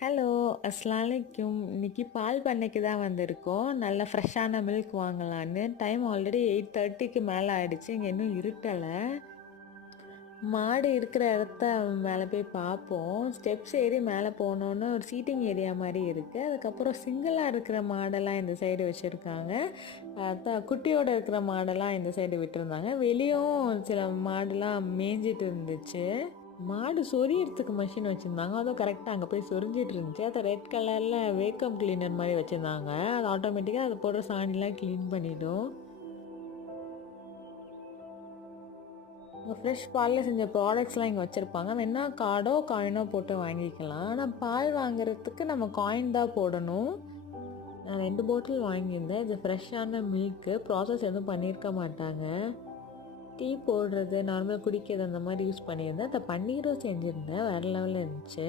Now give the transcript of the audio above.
Hello, அஸ்ஸலாமலைக்கும். இன்னைக்கு பால் பண்ணைக்கு தான் வந்திருக்கோம். நல்ல ஃப்ரெஷ்ஷான மில்க் வாங்கலான்னு. டைம் ஆல்ரெடி 8:30க்கு மேலே ஆயிடுச்சு. இங்கே இன்னும் இருட்டலை. மாடு இருக்கிற இடத்த மேலே போய் பார்ப்போம். ஸ்டெப்ஸ் ஏறி மேலே போனோன்னு ஒரு சீட்டிங் ஏரியா மாதிரி இருக்குது. அதுக்கப்புறம் சிங்கிளாக இருக்கிற மாடெல்லாம் இந்த சைடு வச்சுருக்காங்க. குட்டியோடு இருக்கிற மாடெல்லாம் இந்த சைடு விட்டுருந்தாங்க. வெளியும் சில மாடுலாம் மேய்ஞ்சிட்டு இருந்துச்சு. மாடு சொரியறதுக்கு மிஷின் வச்சுருந்தாங்க. அதுவும் கரெக்டாக அங்கே போய் சொரிஞ்சிட்டு இருந்துச்சு. அதை ரெட் கலரில் வேக்கம் கிளீனர் மாதிரி வச்சுருந்தாங்க. அது ஆட்டோமேட்டிக்காக அதை போடுற சாணிலாம் க்ளீன் பண்ணிவிடும். ஃப்ரெஷ் பாலில் செஞ்ச ப்ராடக்ட்ஸ்லாம் இங்கே வச்சுருப்பாங்க. வேணா கார்டோ காயினோ போட்டு வாங்கிக்கலாம். ஆனால் பால் வாங்குறதுக்கு நம்ம காயின் தான் போடணும். நான் 2 பாட்டில் வாங்கியிருந்தேன். இது ஃப்ரெஷ்ஷான மில்க்கு. ப்ராசஸ் எதுவும் பண்ணியிருக்க மாட்டாங்க. டீ போடுறது, நார்மலாக குடிக்கிறது அந்த மாதிரி யூஸ் பண்ணியிருந்தேன். அதை பன்னீரும் செஞ்சுருந்தேன். வேறு லெவலில் இருந்துச்சு.